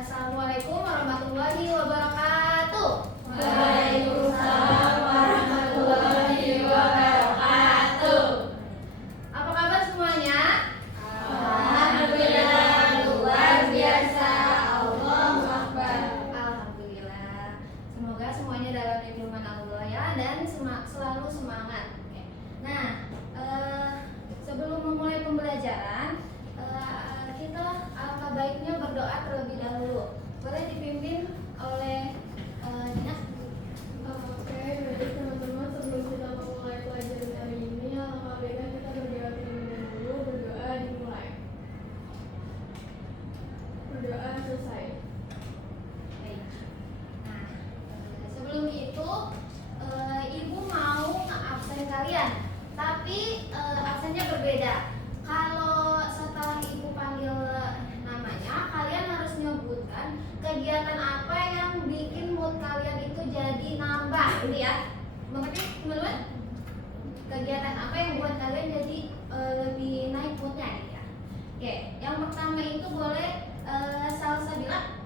Assalamualaikum warahmatullahi wabarakatuh. Waalaikumsalam warahmatullahi wabarakatuh. Apa kabar semuanya? Alhamdulillah, luar biasa. Allahu Akbar. Alhamdulillah. Semoga semuanya dalam lindungan Allah ya, dan selalu semangat. Oke. Nah, sebelum memulai pembelajaran, kita alangkah baiknya berdoa terlebih dahulu. Boleh dipimpin oleh Dina? Oke, jadi teman-teman, sebelum kita memulai pelajaran hari ini, alangkah baiknya kita berdoa terlebih dahulu. Berdoa dimulai. Berdoa selesai. Baik. Nah, sebelum itu Ibu mau absen kalian, tapi absennya berbeda. Kalau setelah Ibu panggil namanya, kalian harus menyebutkan kegiatan apa yang bikin mood kalian itu jadi nambah, gitu ya. Mengerti, teman-teman? Kegiatan apa yang buat kalian jadi lebih naik moodnya, gitu ya. Oke, yang pertama itu boleh Salsabila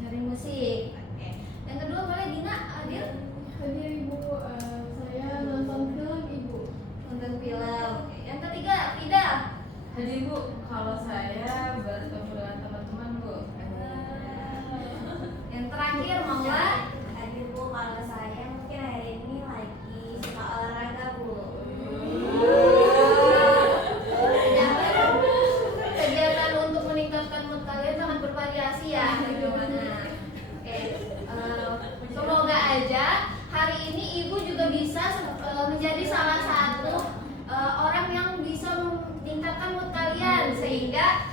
nyari musik. Oke. Yang kedua boleh Dina hadir Hadir Ibu, saya nonton film Ibu. nonton film. Oke. Yang ketiga Fida. Hadir Bu, kalau saya bertemu dengan teman-teman Bu. Yang terakhir Maula. Hadir Bu, kalau saya mungkin hari ini lagi suka olahraga Bu. Kegiatan untuk meningkatkan mood kalian sangat bervariasi ya. Bagaimana? Oke. Semoga aja hari ini Ibu juga bisa menjadi salah satu orang yang bisa meningkatkan mood kalian, sehingga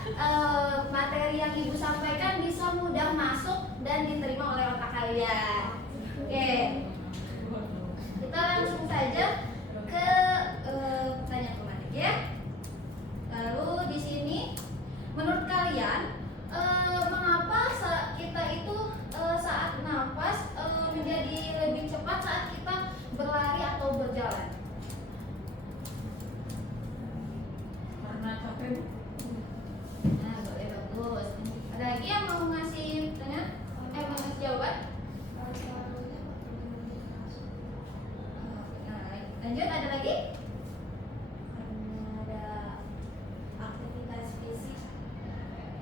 materi yang Ibu sampaikan bisa mudah masuk dan diterima oleh otak kalian. Oke. Kita langsung saja ke pertanyaan kemarin ya. Lalu di sini, menurut kalian mengapa kita itu saat nafas menjadi lebih cepat saat kita berlari atau berjalan? Karena capek Bu. Nah, boleh, bagus. Ada lagi yang mau ngasih tanya? Mau ngasih jawaban? Nah, lanjut, ada lagi? Karena ada aktivitas fisik.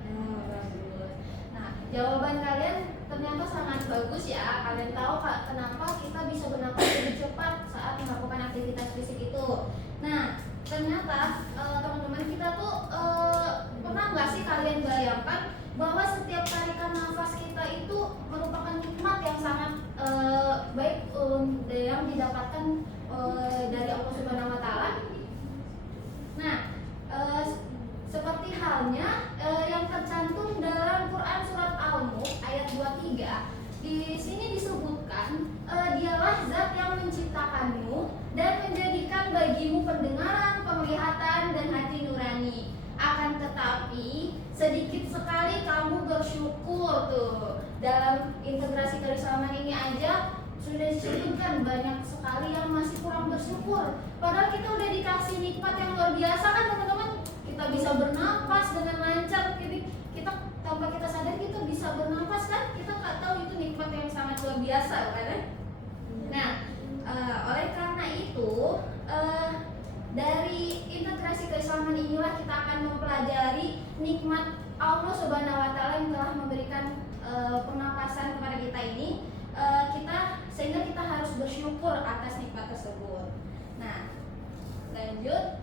Bagus. Nah, jawaban kalian ternyata sangat bagus ya. Kalian tahu kenapa kita bisa bernapas lebih cepat saat melakukan aktivitas fisik itu. Nah, ternyata teman-teman, kita tuh pernah nggak sih kalian bayangkan bahwa setiap tarikan nafas kita itu merupakan nikmat yang sangat baik yang didapatkan dari Allah Subhanahu Wa Taala. Nah, seperti halnya yang tercantum dalam Quran surat Al-Mulk ayat 23. Di sini disebutkan dialah zat yang menciptakanmu dan menjadikan bagimu pendengaran, penglihatan, dan hati nurani. Akan tetapi sedikit sekali kamu bersyukur tuh. Dalam integrasi keislaman ini aja sudah disebutkan banyak sekali yang masih kurang bersyukur. Padahal kita udah dikasih nikmat yang luar biasa kan teman-teman. Kita bisa bernapas dengan lancar. Kita tanpa kita sadar kita bisa bernapas kan. Kita nggak tahu itu nikmat yang sangat luar biasa kan. Nah, oleh karena itu dari integrasi keislaman inilah kita akan mempelajari nikmat Allah Subhanahu Wa Taala yang telah memberikan pernapasan kepada kita ini. Sehingga kita harus bersyukur atas nikmat tersebut. Nah, lanjut.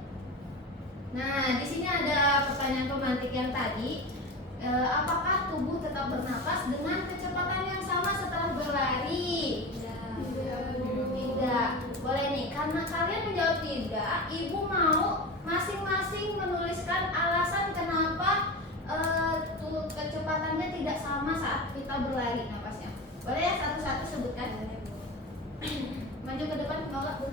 Nah, di sini ada pertanyaan pemantik yang tadi. Apakah tubuh tetap bernapas dengan kecepatan yang sama setelah berlari? Tidak. Boleh nih, karena kalian menjawab tidak, Ibu mau masing-masing menuliskan alasan kenapa kecepatannya tidak sama saat kita berlari napasnya. Boleh ya, satu-satu sebutkan. Maju ke depan, nolak Bu.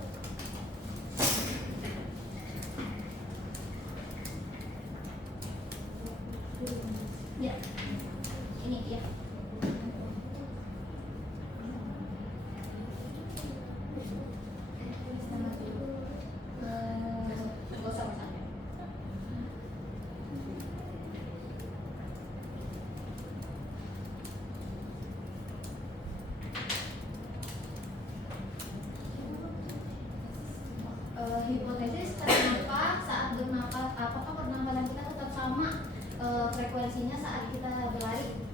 Ya, ini ya. Gak usah. hipotesis kenapa saat bernapas, apakah pernapasan kita tetap sama frekuensinya saat kita berlari.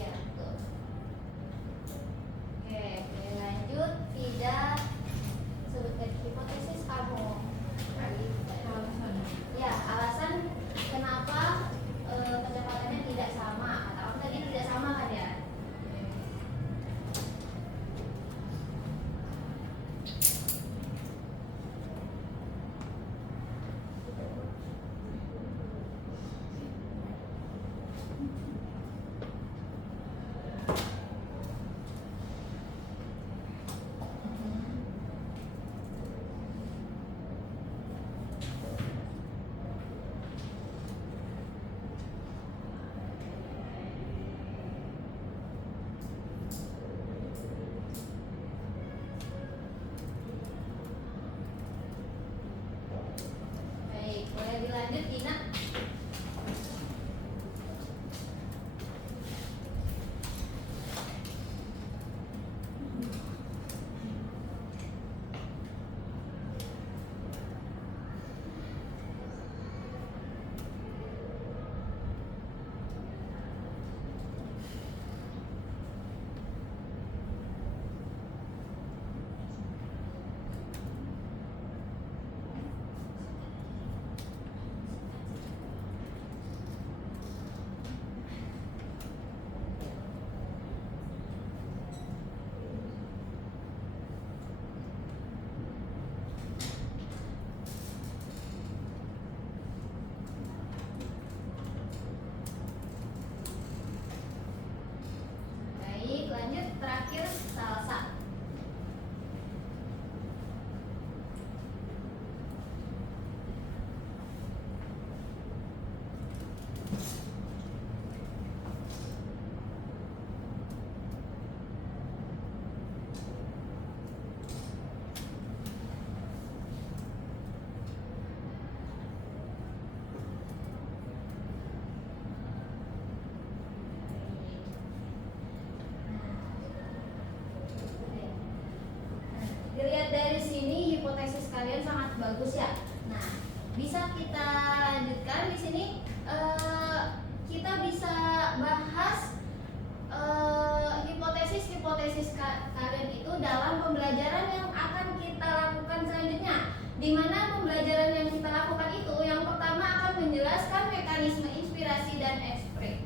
Ya, betul. Oke, lanjut. Tidak sebutkan hipotesis kamu. Alasan. Ya, alasan kenapa kecepatannya tidak sama. Atau tadi tidak sama kan ya? Baik, boleh dilanjut Gina. Baik, lanjut terakhir salsa. Dilihat dari sini hipotesis kalian sangat bagus ya. Nah, bisa kita lanjutkan di sini. Kita bisa bahas hipotesis kalian itu dalam pembelajaran yang akan kita lakukan selanjutnya. Di mana pembelajaran yang kita lakukan itu yang pertama akan menjelaskan mekanisme inspirasi dan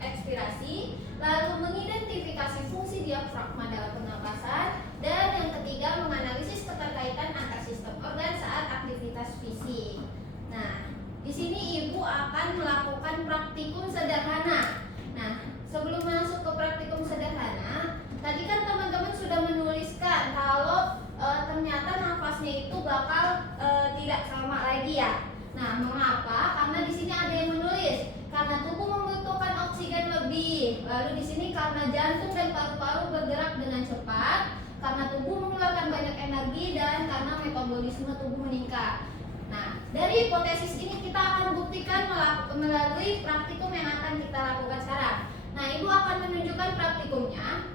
ekspirasi, lalu mengidentifikasi fungsi diafragma dalam pernapasan, dan yang ketiga menganalisis keterkaitan antar sistem organ saat aktivitas fisik. Nah, di sini Ibu akan melakukan praktikum sederhana. Nah, sebelum masuk ke praktikum sederhana, tadi kan teman-teman sudah menuliskan kalau ternyata nafasnya itu bakal tidak sama lagi ya. Nah, mengapa? Karena di sini ada yang menulis karena tubuh membutuhkan oksigen lebih. Lalu di sini karena jantung dan paru-paru bergerak dengan cepat, karena tubuh mengeluarkan banyak energi, dan karena metabolisme tubuh meningkat. Nah, dari hipotesis ini kita akan buktikan melalui praktikum yang akan kita lakukan sekarang. Nah, Ibu akan menunjukkan praktikumnya.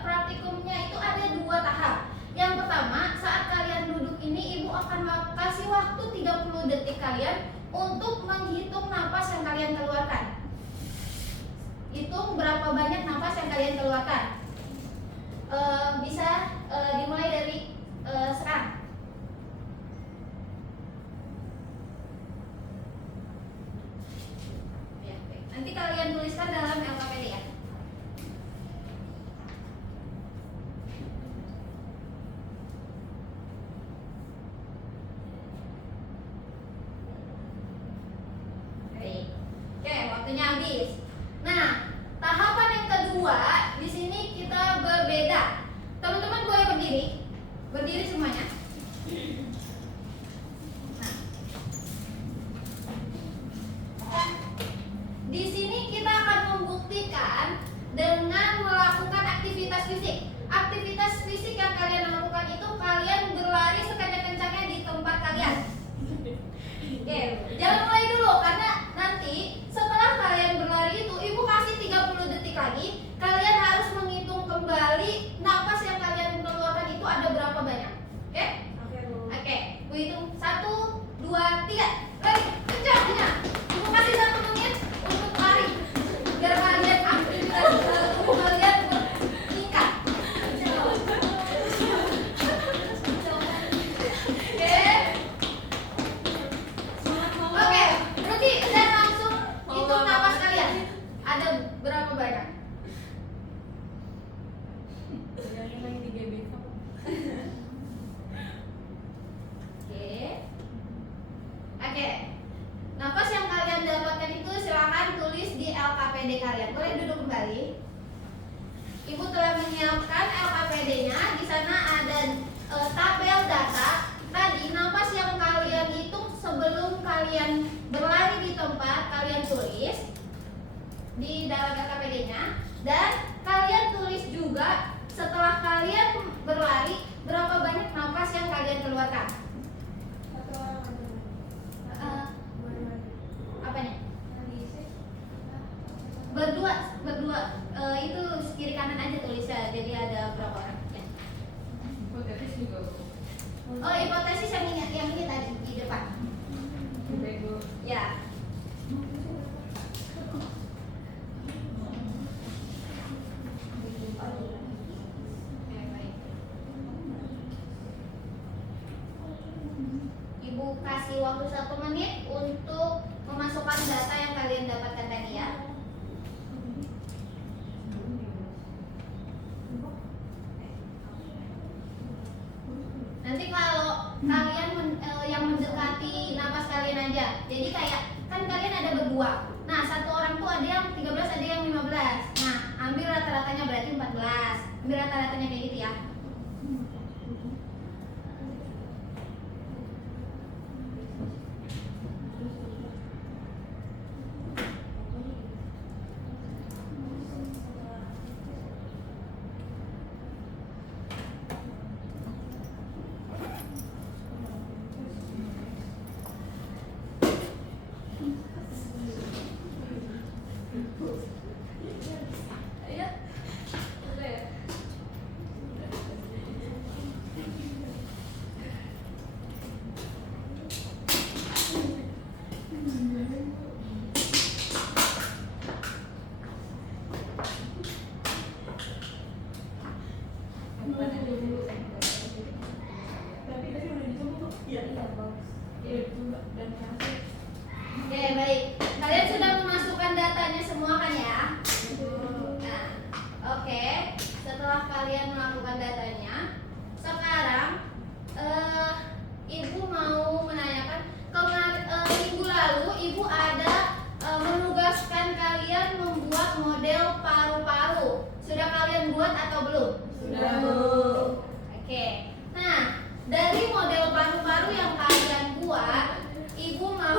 Praktikumnya itu ada 2 tahap. Yang pertama, saat kalian duduk ini, Ibu akan kasih waktu 30 detik kalian untuk menghitung napas yang kalian keluarkan. Hitung berapa banyak napas yang kalian keluarkan. Bisa dimulai dari sekarang. Ya, baik. Nanti kalian tuliskan dalam LKPD ya. berdua, di sini kita berbeda. Teman-teman boleh berdiri, berdiri semuanya. Nah, di sini kita akan membuktikan dengan melakukan aktivitas fisik. Aktivitas fisik yang kalian lakukan itu kalian berlari sekencang-kencangnya di tempat kalian. Oke, jangan mulai dulu karena nanti setelah kalian berlari itu ibu kasih 30 detik lagi. Kalian harus menghitung kembali napas yang kalian keluarkan itu ada berapa banyak. Oke? Oke, Bu. Oke, Bu hitung 1, 2, 3. Lari, kencang. Ibu kasih 1 menit untuk lari. Biar kalian aktivitas tubuh kalian meningkat. Oke. Oke, berarti dan langsung hitung napas kalian. Ada berapa banyak? Yang lagi di GBK. Oke. Oke. Napas yang kalian dapatkan itu silakan tulis di LKPD kalian. Boleh duduk kembali. Ibu telah menyiapkan LKPD-nya. Di sana ada tabel data. Tadi napas yang kalian hitung sebelum kalian berlari di tempat kalian tulis di dalam LKPD-nya, dan kalian tulis juga setelah kalian berlari berapa banyak napas yang kalian keluarkan. Satu orang aja. Apanya? Berdua itu kiri kanan aja tulisnya, jadi ada berapa orang ya. Hipotetis juga, Bu. Oh, hipotesis yang ini tadi di depan Bego. ya. Oke, baik. Ibu kasih waktu 1 menit untuk memasukkan data yang kalian dapatkan tadi ya. Nanti kalau kalian yang mendekati napas kalian aja. Jadi kayak kan kalian ada berdua. Nah, satu orang tuh ada yang 13, ada yang 15. Nah, ambil rata-ratanya berarti 14. Ambil rata-ratanya kayak gitu ya. Tapi tadi udah dicoba. Iya, bagus. Iya, coba dan kasih. Oke, baik. Kalian sudah memasukkan datanya semua kan ya? Nah, oke. Setelah kalian melakukan datanya, sekarang ibu mau menanyakan minggu lalu ibu ada menugaskan kalian membuat model paru-paru. Sudah kalian buat atau belum? Sudah, Bu. Oke. Nah, dari model paru-paru yang kalian buat, ibu mau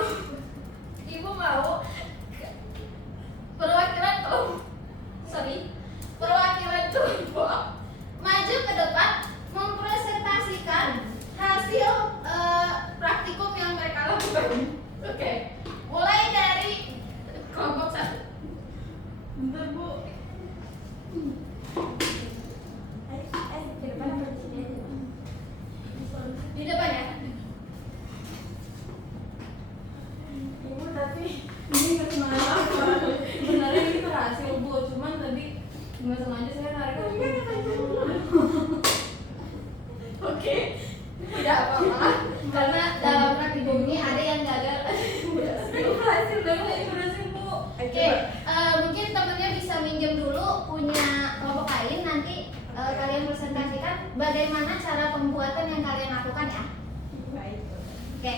perwakilan kelompok maju ke depan mempresentasikan hasil praktikum yang mereka lakukan. Oke. Mulai dari kelompok 1. Bentar, Bu. Di depan apa di sini aja? Di depan ya. Ibu, tapi ini nggak sengaja. Sebenarnya ini berhasil, Bu. Cuman tadi nggak sengaja saya narik. Oke. Tidak apa-apa. Karena dalam praktikum ini ada yang gagal. Itu berhasil, ini berhasil, Bu. Oke, mungkin temennya bisa minjem dulu punya kelompok lain, nanti kalian presentasikan bagaimana cara pembuatan yang kalian lakukan ya. Baik. Oke.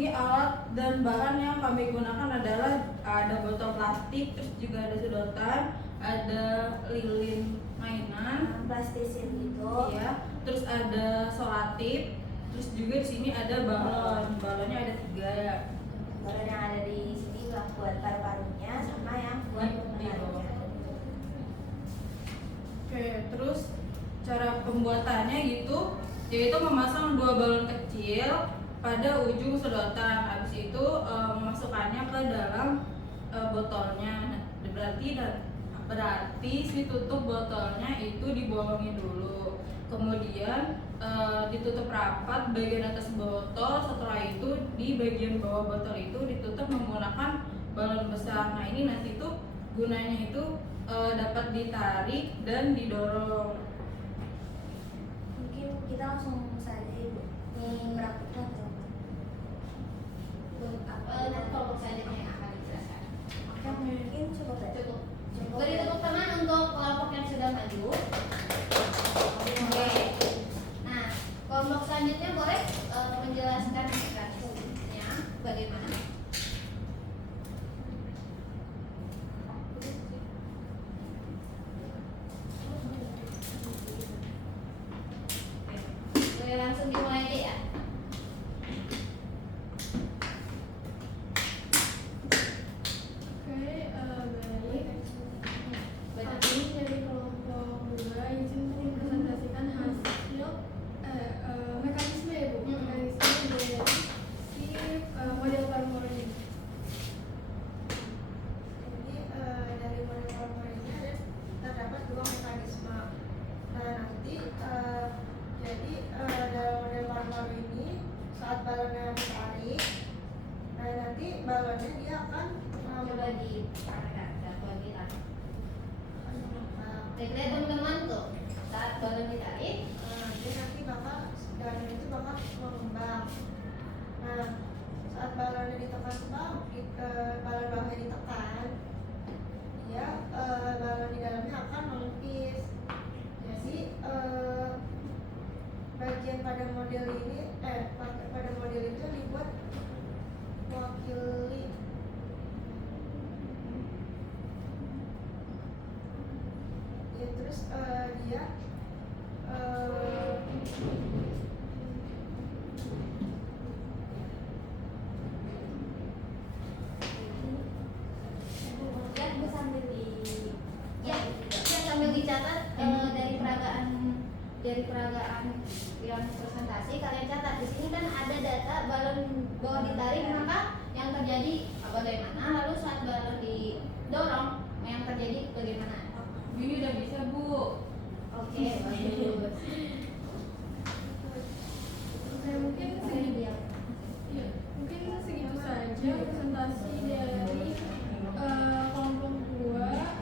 sini alat dan bahan yang kami gunakan adalah ada botol plastik, terus juga ada sedotan, ada lilin mainan, Plastisin gitu. ya, terus ada solatif, terus juga di sini ada balon, balonnya ada 3. Balon yang ada di sini yang buat paru-parunya sama yang buat Di bawah. pembentangannya. Oke, terus cara pembuatannya gitu, yaitu memasang 2 balon kecil pada ujung sedotan. Habis itu memasukkannya ke dalam botolnya. Nah, berarti si tutup botolnya itu dibolongin dulu. Kemudian ditutup rapat bagian atas botol. Setelah itu di bagian bawah botol itu ditutup menggunakan balon besar. Nah, ini nanti tuh gunanya itu dapat ditarik dan didorong. Mungkin kita langsung saja Ibu. Ini praktiknya tuh. Nanti kelompok selanjutnya yang akan dijelaskan. Yang mungkin cukup ya? Cukup. Cukup. Beri tepuk tangan untuk kelompok yang sudah maju. Oke. Nah, kelompok selanjutnya boleh menjelaskan mekanismenya bagaimana? Boleh langsung dimulai aja ya. Oke, baik. Benar. Saat ini dari kelompok 2 izin untuk mempresentasikan hasil mekanisme ya Bu, mekanisme dari si model paru-paru ini. Jadi dari model paru-paru ini terdapat 2 mekanisme. Nah nanti jadi dalam model paru-paru ini saat balonnya ditarik, nah nanti balonnya dia akan Coba dipraktekkan dan boleh ditarik. mengembang. Jadi teman-teman tuh saat balon ditarik, Dia nanti bakal balon itu bakal mengembang. Nah saat balonnya ditekan balon bawahnya ditekan, dia balon di dalamnya akan menipis. Jadi bagian pada model ini pada model itu dibuat mewakili ya, terus dia Ya, Bu sambil di ya sambil dicatat dari peragaan yang presentasi kalian catat. Di sini kan ada data balon bawah ditarik maka yang terjadi bagaimana, lalu saat balon didorong yang terjadi bagaimana. Ini udah bisa, Bu. Oke, bagus. Oke, mungkin segitu. Iya, mungkin segitu saja presentasi dari kelompok 2.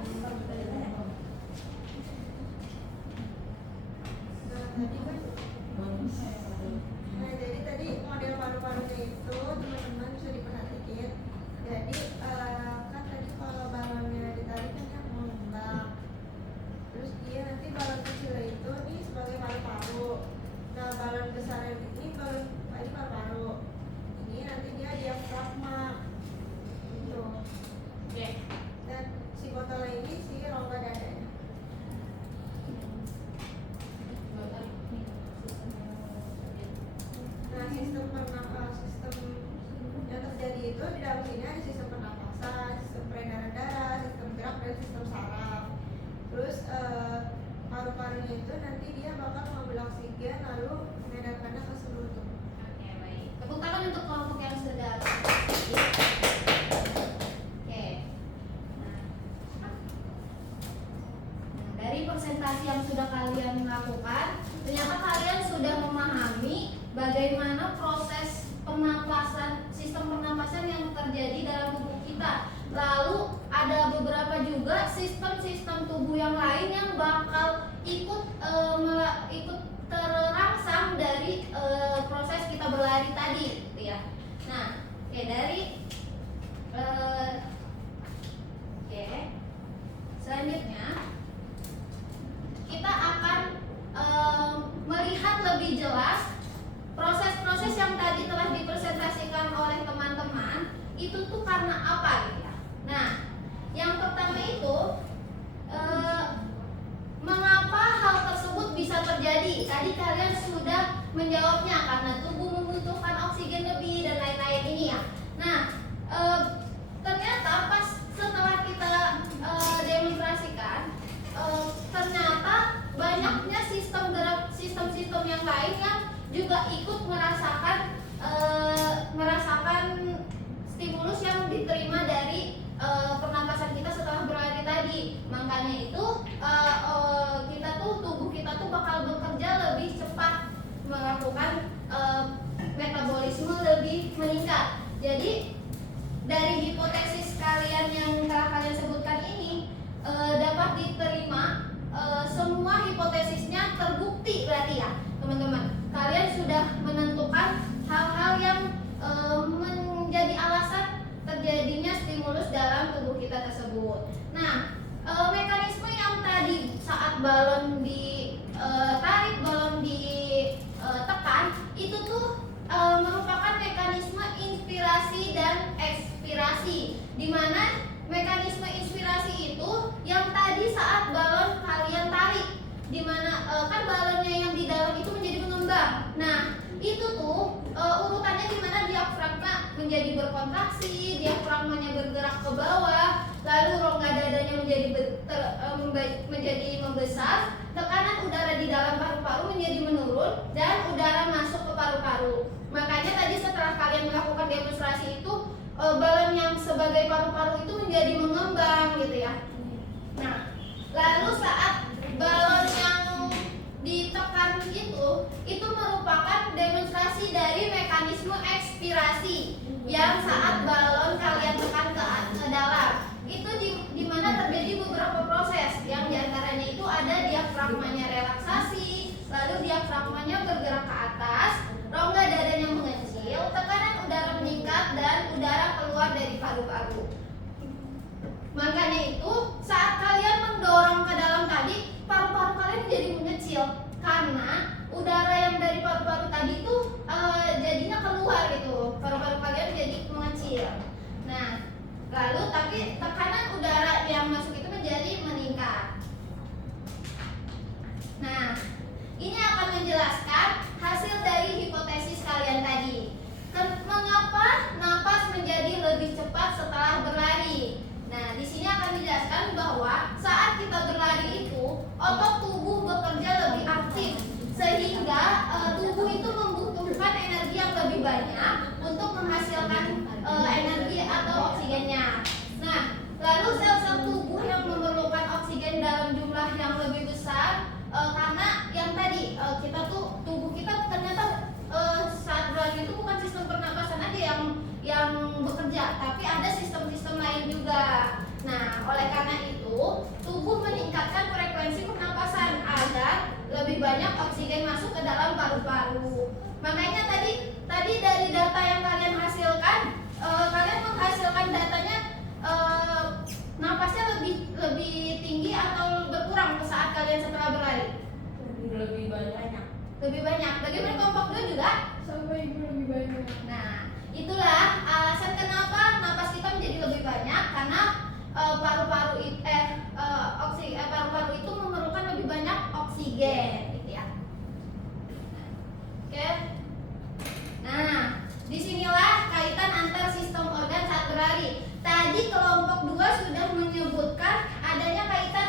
Nah, jadi tadi model paru-parunya itu teman-teman bisa diperhatiin. Jadi kan tadi kalau balonnya ditarik kan dia mengembang. Terus dia nanti balon kecil itu nih sebagai paru-paru. Nah, balon besar ini paru-paru. Ini nanti dia diafragma. Gitu. Oke. Dan si botolnya ini si rongga dadanya. Nah, sistem yang terjadi itu di dalam sini ada sistem pernapasan, sistem peredaran darah, sistem gerak dan sistem saraf. Terus paru-parunya itu nanti dia bakal mengambil oksigen lalu mengedarkannya ke seluruh tubuh. Oke, baik. Tepuk tangan untuk kelompok yang sudah. Oke. Nah, dari presentasi yang sudah kalian lakukan, ternyata kalian sudah memahami bagaimana proses pernapasan, sistem pernapasan yang terjadi dalam tubuh kita. Lalu ada beberapa juga sistem-sistem tubuh yang lain yang bakal ikut terangsang dari proses kita berlari tadi, gitu ya. Nah, oke, dari selanjutnya kita akan melihat lebih jelas proses-proses proses yang tadi telah dipresentasikan oleh teman-teman itu tuh karena apa gitu ya. Nah, yang pertama itu mengapa hal tersebut bisa terjadi? Tadi kalian sudah menjawabnya, karena tubuh membutuhkan oksigen lebih dan lain-lain ini ya. Nah, ternyata pas setelah kita demonstrasikan, ternyata banyaknya sistem-sistem yang lain yang juga ikut merasakan stimulus yang diterima dari pernapasan kita setelah berlari tadi. Makanya itu tubuh kita tuh bakal bekerja lebih cepat, melakukan metabolisme lebih meningkat. Jadi dari hipotesis kalian yang telah kalian sebutkan ini dapat diterima, semua hipotesisnya terbukti berarti ya teman-teman. Kalian sudah menentukan hal-hal yang menjadi alasan terjadinya stimulus dalam tubuh kita tersebut. Nah, mekanisme yang tadi saat balon ditarik, balon ditekan, itu tuh merupakan mekanisme inspirasi dan ekspirasi, di mana mekanisme inspirasi itu yang tadi saat balon kalian tarik, di mana kan balonnya yang di dalam itu menjadi mengembang. Nah, itu tuh urutannya di mana diafragma menjadi berkontraksi, diafragmanya bergerak ke bawah, lalu rongga dadanya menjadi membesar, tekanan udara di dalam paru-paru menjadi menurun, dan udara masuk ke paru-paru. Makanya tadi setelah kalian melakukan demonstrasi itu, balon yang sebagai paru-paru itu menjadi mengembang gitu ya. Nah, lalu saat balon yang ditekan itu merupakan demonstrasi dari mekanisme ekspirasi yang saat balon kalian tekan ke dalam. Itu di mana terjadi beberapa proses, yang diantaranya itu ada diafragmanya relaksasi, lalu diafragmanya bergerak ke atas, rongga dadanya mengecil, tekanan udara meningkat, dan udara keluar dari paru-paru. Makanya itu saat kalian mendorong ke dalam tadi, paru-paru kalian menjadi mengecil karena udara yang dari paru-paru tadi itu jadinya keluar gitu, paru-paru kalian jadi mengecil. Nah, lalu tapi tekanan udara yang masuk itu menjadi meningkat. Nah, ini akan menjelaskan hasil dari hipotesis kalian tadi. Mengapa napas menjadi lebih cepat setelah berlari? Nah, di sini akan dijelaskan bahwa saat kita berlari itu otot tubuh bekerja lebih aktif, sehingga tubuh itu membutuhkan energi yang lebih banyak untuk menghasilkan energi atau oksigennya. Nah, lalu sel-sel tubuh yang memerlukan oksigen dalam jumlah yang lebih besar, karena yang tadi tubuh kita ternyata saat berlari itu bukan sistem pernapasan aja yang bekerja, tapi ada sistem-sistem lain juga. Nah, oleh karena itu tubuh meningkatkan frekuensi pernapasan agar lebih banyak oksigen masuk ke dalam paru-paru. Makanya tadi dari data yang kalian hasilkan, kalian menghasilkan datanya napasnya lebih tinggi atau berkurang saat kalian setelah berlari? Lebih banyak. Lebih banyak. Bagaimana kelompok 2 juga? Sampai ibu lebih banyak. Nah, itulah alasan kenapa napas kita menjadi lebih banyak, karena paru-paru itu memerlukan lebih banyak oksigen gitu ya. Oke. Nah, disinilah kaitan antar sistem organ saat berlari. Tadi kelompok 2 sudah menyebutkan adanya kaitan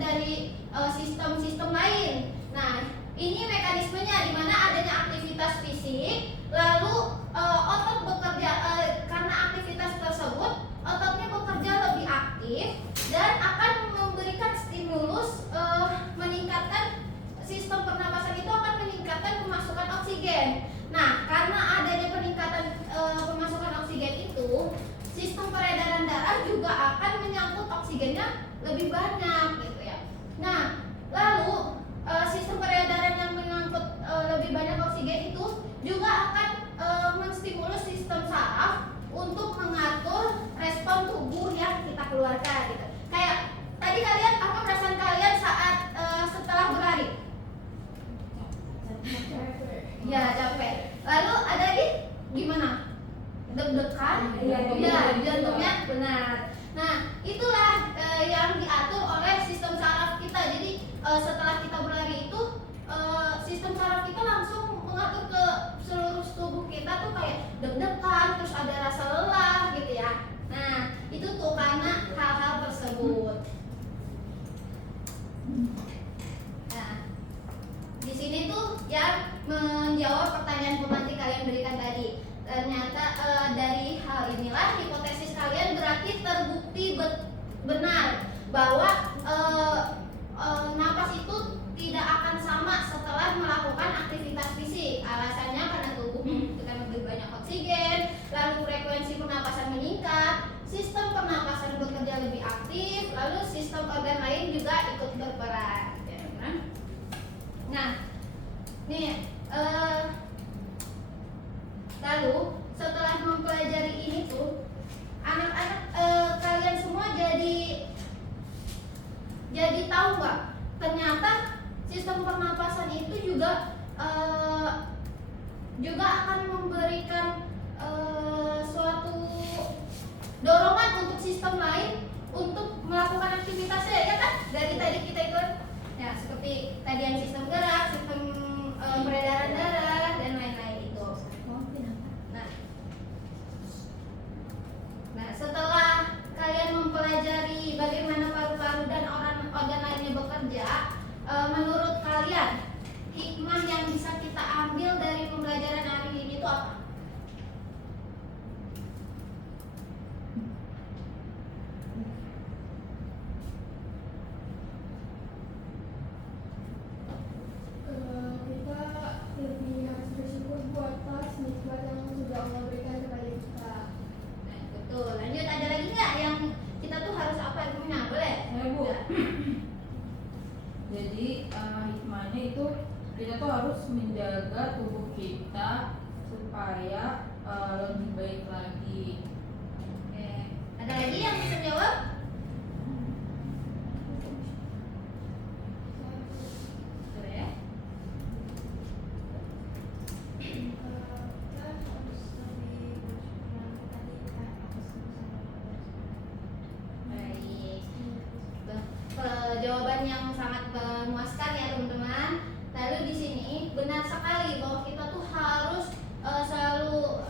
dari sistem-sistem lain. Nah, ini mekanismenya di mana adanya aktivitas fisik, lalu otot bekerja, karena aktivitas tersebut ototnya bekerja lebih aktif dan akan memberikan stimulus, meningkatkan sistem pernapasan itu akan meningkatkan pemasukan oksigen. Nah, karena adanya peningkatan pemasukan oksigen itu, sistem peredaran darah juga akan menyangkut oksigennya lebih banyak gitu ya. Nah, lalu sistem peredaran yang menyangkut lebih banyak oksigen itu juga akan deg-degan, Iya, ya jantungnya benar. Nah itulah yang diatur oleh sistem saraf kita. Jadi setelah kita berlari itu sistem saraf kita langsung mengatur ke seluruh tubuh kita tuh kayak deg-degan, terus ada rasa lelah gitu ya. Nah itu tuh karena hal-hal tersebut. Nah di sini tuh yang menjawab pertanyaan pemantik kalian berikan tadi. Ternyata dari hal inilah hipotesis kalian berarti terbukti benar bahwa napas itu tidak akan sama setelah melakukan aktivitas fisik. Alasannya karena tubuh membutuhkan lebih banyak oksigen, lalu frekuensi pernapasan meningkat, sistem pernapasan bekerja lebih aktif, lalu sistem organ lain juga ikut berperan. Ya, kan? Nah, nih lalu setelah mempelajari ini tuh anak-anak kalian semua jadi tahu nggak ternyata sistem pernapasan itu juga akan memberikan suatu dorongan untuk sistem lain untuk melakukan aktivitasnya, ya kan? Dari tadi kita ikut ya seperti tadi yang sistem gerak, sistem peredaran darah dan lain-lain itu. Nah, setelah kalian mempelajari bagaimana paru-paru dan organ lainnya bekerja, menurut kalian hikmah yang bisa kita ambil dari pembelajaran hari ini itu apa? Kita lebih harus bersyukur buat atas nikmat yang sudah Allah berikan kepada kita. Nah, betul. Lanjut, ada lagi nggak yang kita tuh harus apa? Gimana? Boleh? Bu. Jadi hikmahnya itu kita tuh harus menjaga tubuh kita supaya lebih baik lagi. Oke. Ada lagi yang bisa jawab? Boleh. Kita harus lebih bersyukur tadi kita harus Baik. Jawaban yang sangat memuaskan ya teman-teman. Lalu di sini benar sekali bahwa kita tuh harus selalu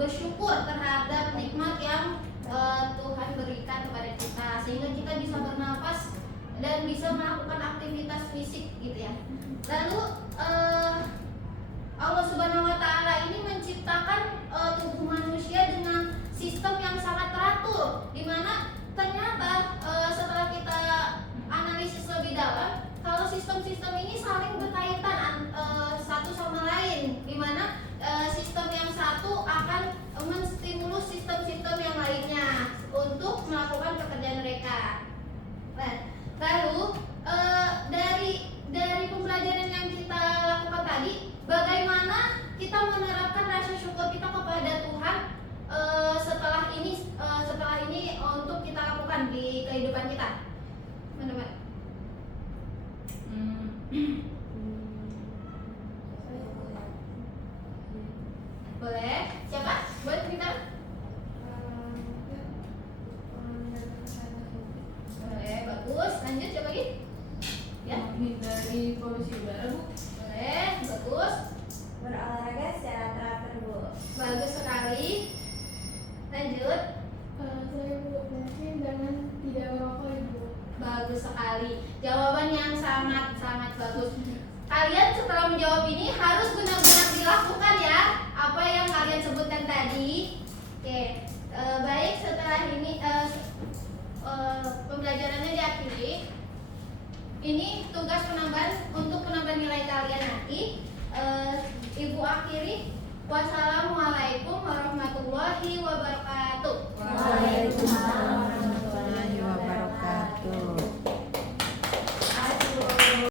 bersyukur terhadap nikmat yang Tuhan berikan kepada kita sehingga kita bisa bernapas dan bisa melakukan aktivitas fisik gitu ya. Lalu Allah Subhanahu wa taala ini menciptakan tubuh manusia dengan sistem yang sangat teratur, di mana ternyata setelah kita analisis lebih dalam, kalau sistem-sistem ini saling berkaitan satu sama lain, di mana sistem yang satu akan menstimulus sistem-sistem yang lainnya untuk melakukan pekerjaan mereka. Nah, lalu dari pembelajaran yang kita lakukan tadi, bagaimana kita menerapkan rasa syukur kita kepada Tuhan setelah ini untuk kita lakukan di kehidupan kita, teman-teman. Boleh? Siapa? Boleh kita? Boleh, bagus. Lanjut, coba lagi. Ya. Menghindari polusi udara, Bu. Boleh, bagus. Berolahraga secara teratur, Bu. Bagus sekali. Lanjut. Saya mungkin dengan tidak merokok, Ibu. Bagus sekali. Jawaban yang sangat bagus. Kalian setelah menjawab ini harus benar-benar dilakukan ya apa yang kalian sebutkan tadi. Oke, baik, setelah ini pembelajarannya diakhiri. Ini tugas untuk penambahan nilai kalian nanti. Ibu akhiri. Wassalamualaikum warahmatullahi wabarakatuh. Waalaikumsalam.